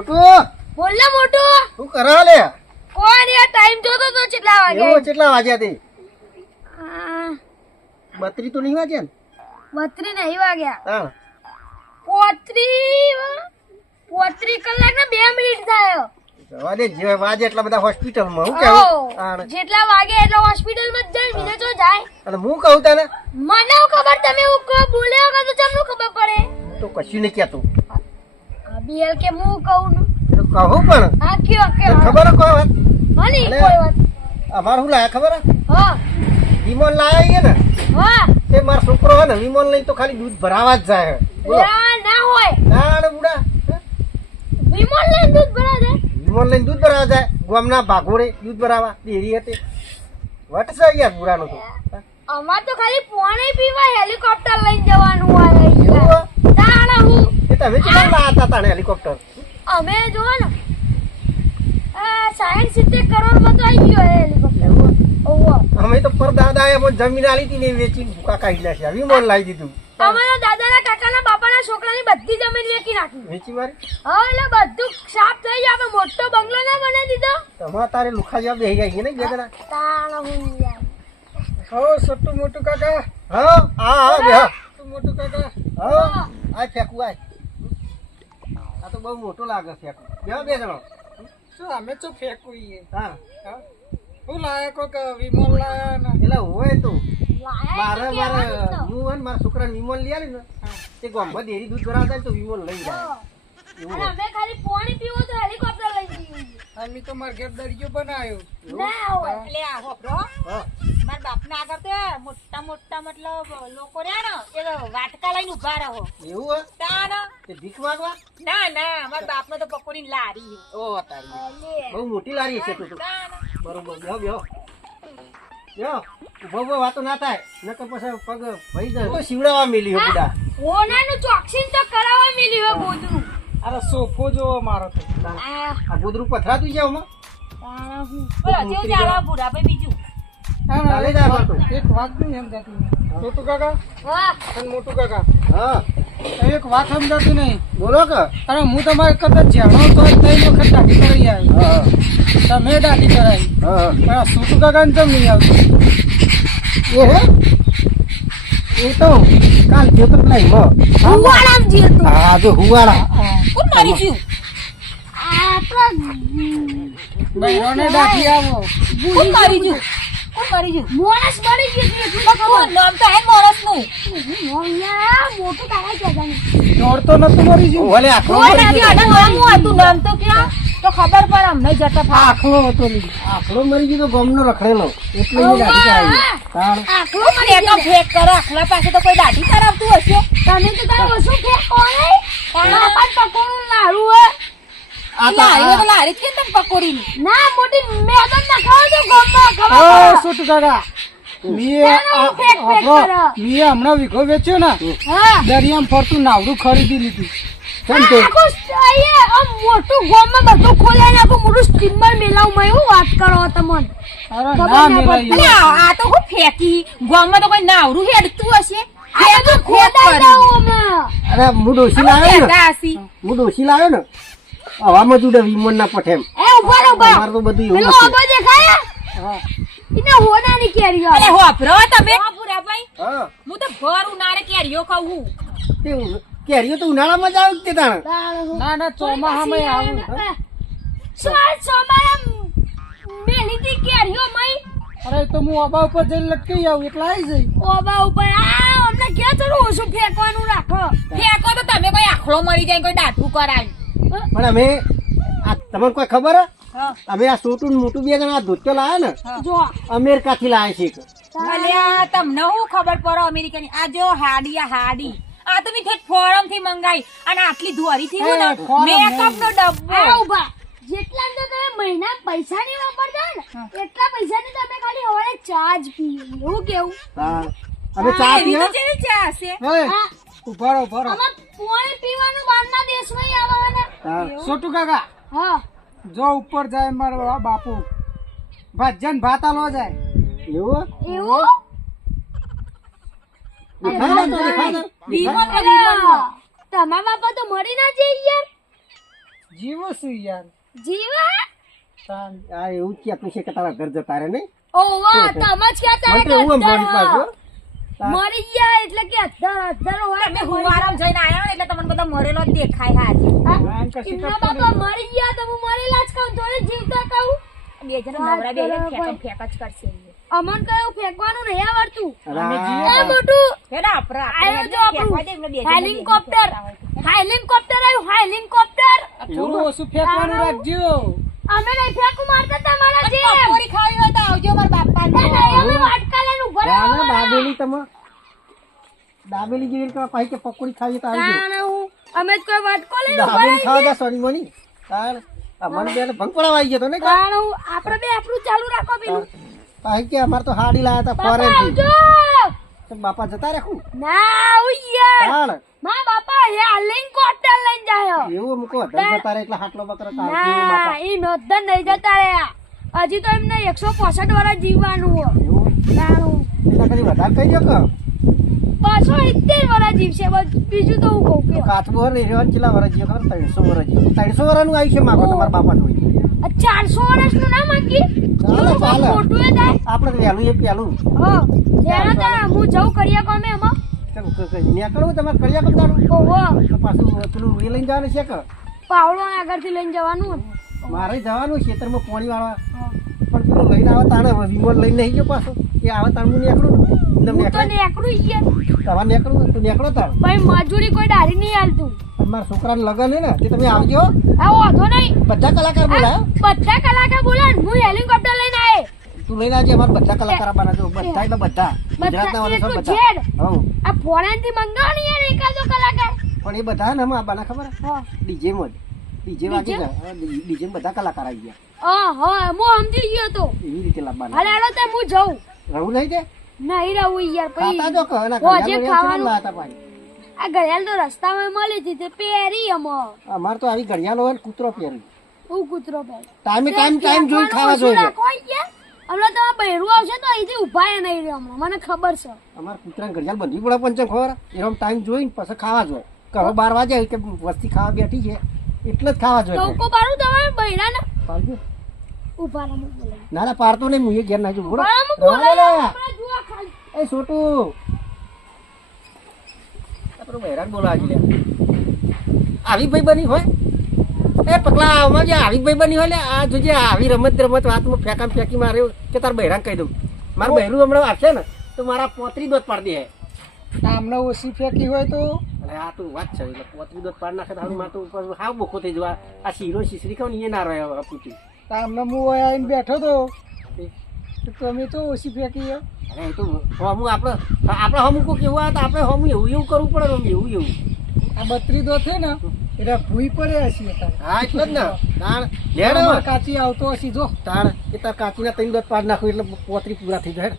છોટુ બોલ ને મોટું. શું કરો લે? કોઈ નહીં, આ ટાઈમ જોતો તો કેટલા વાગે. એવો કેટલા વાગ્યા તે? આ, 32 તો નહીં વાગ્યા ને? 32 નહીં વાગ્યા. હા 35 કલાક ને 2 મિનિટ થાય. જવા દે, જે વાગે એટલા બધા હોસ્પિટલમાં હું ઓ, કેવું તાણ. જેટલા વાગે એટલે હોસ્પિટલમાં જ જાય, બીજે તો જાય. અને હું કહું તને મને હું ખબર, તમે હું કહો બોલ્યા વગર તો તમને ખબર પડે. તો કશું નહીં કહેતો. આ બીએલ કે હું કહું ને. તો કહું પણ હા કયો તને કયો. ખબર હે કોઈ વાત? હની અલે. કોઈ વાત. અમારે શું લાયા ખબર હે? હા વિમોન લાયા ને હા. તે મારો છોકરો હે ને વિમોન લઈને તો ખાલી દૂધ ભરાવા જ જાય હે. બોલો ના હોય. ના ને બુડા હે? વિમલ લઈને દૂધ ભરા દે. વિમોન લઈને દૂધ ભરાવા જાય ગામના ભાગોળે દૂધ ભરાવા ડેરી હતી. વટ છે યાર બુડાનો તો. અમાર તો ખાલી પાણી પીવા હેલિકોપ્ટર લઈને જવાનું હોય. એવું હે? તાણા હું એ તમે કેટલા લાયા હતા તાણે હેલિકોપ્ટર? અમે જો ને 60-70 કરોડમાં તો આવી ગયો હેલિકોપ્ટર. ઓહો. અમે તો પરદાદા એ મને જમીન આલી હતી ને એ વેચીને ભૂકા કાઢી નાખ્યા. વિમોન લાવી દીધું. અમારા દાદાના કાકાના બાપાના છોકરાની બધી જમીન વેચી નાખી. વેચી મારી હા એટલે બધું સાફ થઈ જાય. આપણે મોટો બંગલો ના બનાવી દીધો. તમારે તારે લુખા જેવા બેહી ગયા છે ને બે જણા. તાણા હું યાર. હો સટ્ટુ મોટું કાકા. હા હા બે સટ્ટુ મોટું કાકા. હા આ ફેકું આ તો બહુ મોટો લાગે ફેકું. બે જણા શું અમે તો ફેંકવીએ હા શું લાયા કોક વિમોલ લાયા ને એટલે હોય તો લાયા મારે તો કહેવાનું જ તો. હું હે ને મારા છોકરાને વિમોલ લઈ આલી ને તે ગામમાં ડેરી દૂધ ભરાવતા ને તો વિમોલ લઈ જાય. એવું અને હોય. અમે ખાલી પાણી પીવું તો હેલિકોપ્ટર લઈ જઈએ. અમે તો મારા ઘેર દરિયો બનાવ્યો ના હોય. એટલે આ હોભળો, હા મારા બાપના આગળ તો મોટા મોટા મતલબ લોકો રહ્યા ને એ વાટકા લઈને ઉભા રહો. એવું હોય તાન તે ભીખ માંગવા? ના ના મારા બાપને તો પકોડી લારી છે. ઓ તારી અલે. બહુ મોટી લારી છે તું તો. તાન બરોબર બેહો બેહો ઉભો ઉભો વાતો ના થાય નકર પછી પગ ભઈ જાય તો શિવડાવા મેલી હો બુડા. ઓનાનું ચોકસીન તો કરાવવા મેલ્યું હે ગોદરું. અરે સોફો જોવો મારો તો આ ગોદરું પથરાતું છે આમાં. તાણા હું. બોલો જેવું ચાલો ભૂરા ભાઈ બીજું ચાલે જાય અમારે તો. એક વાત નહીં સમજાતી મોટું કાકા હા. અને મોટું કાકા હા એક વાત સમજાતી નહીં બોલો કે અરે હું તમારે કદાચ જાણો તો 3 વખત દાઢી કરાવી આવી હા તમે દાઢી કરાવી હા પણ આ સોટુ કાકા ને કેમ નહીં આવતું એ હે એ તો કાલ ગયો તો પેલા એમાં. હુવાડામ જે તું. હા જો હુવાડા કોણ મારી ગયું આપણા બહેનોને દાઢી આવો કોણ મારી ગયું કોણ મારી ગયું મોણસ મરી ગયું છે એટલું તો કોણ નામ તો હે મોરસનું મોણિયા મોટું તારા કહેવાનું. દોડતો નતું મરી ગયું ઓલે આખલો કોઈ મરી નથી ગયો. આડા નામ હું હતું નામ તો ક્યાં તો ખબર પર અમને જતા ફા આખલો હતો નહીં આખલો મરી ગયો તો ગમનો રખડેલો એટલે એને દાઢી કરાવી. તાણ આખલો મને એનો ફેક કરો આખલા પાસે તો કોઈ દાઢી કરાવતું હશે તમે તો તારે વસુ ફેંકો નહીં. બાપા પકોડું લાડુ હે. આ તો લારી તો લારી જ કે તમ પકોડી ની ના મોટી મેદાન ના ખાવ તો ગમમાં ખબર ઓ પડે. સોટુ કાકા મીએ ચાલો, ફેંક ફેંક કરો. મીએ હમણાં વીઘો વેચ્યો ને હા. દરિયામાં ફરતું નાવડું ખરીદી લીધું કેમ તે આખું અહીંયા આમ મોટું ગોમમાં બધું ખોલે ને આખું મોટું સ્ટીમર મેલાવમાં એવું વાત કરો તમને. અરે ખબર ના ના મેલાઈ અલે આ તો હું ફેંકી ગામમાં તો કોઈ નાવરું હેડતું હશે આ તો ખોદાઈ દઉં અમે. અરે હું ડોસી લાવ્યો ને ફેંકા હસી હું ડોસી લાવ્યો ને હવામાં જુડે વિમન ના પઠેમ. એ ઉભા રહો, ઉભા રહો. અમારે તો બધું એવું પેલો હતું. આબો દેખાય? એને હોનાની કેરીઓ અલે આવે. હોભરો તમે ભૂરાભાઈ હા હું તો ભર ઉનાળે કેરીઓ ખાવું તે કેરીઓ તો ઉનાળામાં જ આવે તે તાણે. ના ના ચોમાહામાં આવું મેલીથી કેરીઓ મય અરે તો હું અબા ઉપર જઈને લટકી આવું એટલે આવી જઈ ઓબા ઉપર આ અમને ક્યાં થોડું ઓછું ફેંકવાનું રાખો. ફેંકો તો તમે કોઈ આખલો મરી જાય કોઈ દાઢું કરાવી પણ અમે આ તમને કોઈ ખબર હે? હા. અમે આ છોટું ને મોટું બે જણા ધોત્યો લાયા ને જો અમેરિકા થી લાયા છે. અલ્યા તમને હું ખબર પડે અમેરિકાની આ જો હાડી આ હાડી આ તો મેં ફોરમ થી મંગાઈ અને આટલી ધોરી થી એ, forum મેકઅપ નો ડબ્બો આ ઉભા જેટલા તો તમે મહિના પૈસા નહીં વાપરતા ને એટલા પૈસા ની તમે ખાલી હવારે ચાર્જ પીઓ એવું કેવું. હા. અમે ચા એવી તો પીવા જેવી ચા હશે હા ઉભા રહો આમાં પાણી પીવાનું બહારના દેશમાં આવવાના. હા. સોટુ કાકા હા જો ઉપર જાય મારો બાપુ ભાજન ભાત આલો જાય એવું એવું દેખાય ને તો દેખાય ને? વિમલ દેખાય? ને વિમલ. તમારા બાપા તો મરી ના જઈ યાર. જીવું છું યાર જીવા તાન આ એવું જ કહેતું છે કે તારા ઘર જતા રહે નહીં ઓવા તમે જ કહેતા મને તો એવું અંબાણી પાછું મરી ગયા એટલે કે અધર હોય તમે હુવારામ જઈને આયા ને એટલે તમને બધા મરેલો જ દેખાય હાજી એમના બાપા મરી ગયા તો હું મરેલા જ કહું થોડી જીવતા કહું બે જણા નવરા બે ફેંક જ કરશે અમન કયું ફેંકવાનું નહીં આવડતું અમે એ જીએ મોટું હેડા આપરા આયો જો આપણું હેલિકોપ્ટર આવ્યું હેલિકોપ્ટર થોડું ઓછું ફેંકવાનું રાખજો અમે નહીં ફેંકું મારતા તમારા જે પકોડી ખાવી હોય તો આવજો મારા બાપા એ નહીં અમે વાટકા લઈને ઉભા ના રહેવા દાબેલી તમે દાબેલી જેવી રીતે પાછી કે પકોડી ખાવી તો આવી તાણ હું અમે જ કોઈ વાટકો લઈને ઉભા દાબેલી રહી ખાવા જા સોની મોની તાર મને બેને ભંગ પડાવા આવી ગયો તો ને તાણ હું આપણે બે આપણું ચાલુ રાખો પેલું પાછી કે અમાર તો હાડી લાયા હતા બાપા ફોરેન થી આવજો તો બાપા જતા રાખું ના ઉయ్యર તાણ મા બાપા એ હેલિકોપ્ટર લઈને જાય એવું મૂકો ધર જતા રહે એટલે હાટલો બકરો કાઢ જેવો ના બાપા ઈ નોંધન નહીં જતા રહ્યા હજી તો એમને 165 વર્ષ જીવવાનું હો એવું તાણું એના કરી વધારે કહી દો કે 570 વર્ષ જીવશે બસ બીજું તો હું કહું કે કાચબો ને રેવાન કેટલા વર્ષ જીવો ખબર 300 વર્ષ જીવો 300 વર્ષનું આયુષ્ય માગો તમારા બાપા જોઈ 400 વર્ષનું ના માંગી ચાલે ચાલે મોટું એ થાય આપણે વહેલું એ પહેલું હા લેણા તા હું જઉં કરીએ કોમે એમાં નીકળવું તમારે કર્યા કરવાનું ઓહો તો પાછું પેલું એ લઈને જવાનું છે કે પાવડો આગળથી લઈને જવાનું મારે જવાનું ખેતરમાં પાણી વાળવા પણ પેલું લઈને આવે તાણે વિમોન લઈને નહીં ગયો પાછો એ આવે તાણ હું નીકળું હું તો નેકડું યાર તમારે નીકળવું તું નીકળો તાણ ભાઈ મજૂરી કોઈ ડારી નહીં હાલતું મારા છોકરાને લગન હે ને તે તમે આવજો આ વાંધો નહીં બધા કલાકાર બોલાયો બધા કલાકાર બોલાય હું હેલિકોપ્ટર લઈને આયે તું લઈને આવજે અમારે બધા કલાકાર આવવાના છો બધા એટલે બધા ગુજરાતના વાળા છો બધા જેડ હઉ આ ફોરેન થી મંગાવવાની યાર એકાદો કલાકાર પણ એ બધા ને આવવાના ખબર હા ડીજે માં ડીજે વાગી ગયા ડીજે બધા કલાકાર આવી ગયા હા હું સમજી ગયો તો એવી રીતે લાવવાના હાલે હાલો તે હું જઉં રહું નહીં તે નહીં રહું યાર ખાતા જો કહો ના હોજે ખાવાનું. લાતા પાણી આ ઘડિયાળ તો રસ્તામાં મળી હતી તે પહેરી અમાર તો આવી ઘડિયાળો હોય ને કૂતરો પહેરી હું કૂતરો પહેરી ટાઈમ જોઈ ખાવા જોઈએ હમણાં તો બહેરું આવશે તો અહીંથી ઉભા નહીં રહ્યો હમણાં મને ખબર છે અમાર કૂતરાને ઘડિયાળ બંધી પડે પંચમ ખબર એનો ટાઈમ જોઈને પછી ખાવા જોઈએ કહો 12 વાગે કે વસ્તી ખાવા બેઠી છે એટલે જ ખાવા જોઈએ ટોકો પાડું તમારે બહેરા ને પાડજો. ઉભા રહો હું બોલાવું. ના ના પાડતો નહીં હું એ ઘેર નાખજો બોલો બરાબર, હું બોલાવું. આપણે જુઓ ખાલી. એ છોટું આપણું બહેરાન બોલાવા લે આવી ભાઈ બની હોય એ પગલા આમાં જે આવી ભાઈ બની હોય ને આ જોજે આવી રમત વાતમાં ફેંકામ ફેંકી મારે કે તાર બહેરાન કહી દઉં મારું બહેરું હમણાં આવશે ને તો મારા પોતરી દોત પાડી દે આમને ઓછી ફેંકી હોય તો અને આ તું વાત છે એટલે પોતરી દોત પાડી નાખે તો હારું મારે તો હાવ બોખો થઈ જવા આ શીરો શીસરી ખાવ ને એ ના રહ્યો પૂછી આમને હું આવીને બેઠો તો તમે તો ઓછી ફેંકી હે. અરે એ તો હમું આપણે હમું કોઈ કેવું આવે તો આપણે હમું એવું કરવું પડે ને એવું આ 32 દો છે ને એટલે ભૂઈ પડે હશે તાર. હા એટલે જ ને તાણ અમાર લેડ કાચી આવતો હશે જો તાણ એ તાર કાચીના 3 દોત પાડી નાખું એટલે પોતરી પૂરા થઈ જાય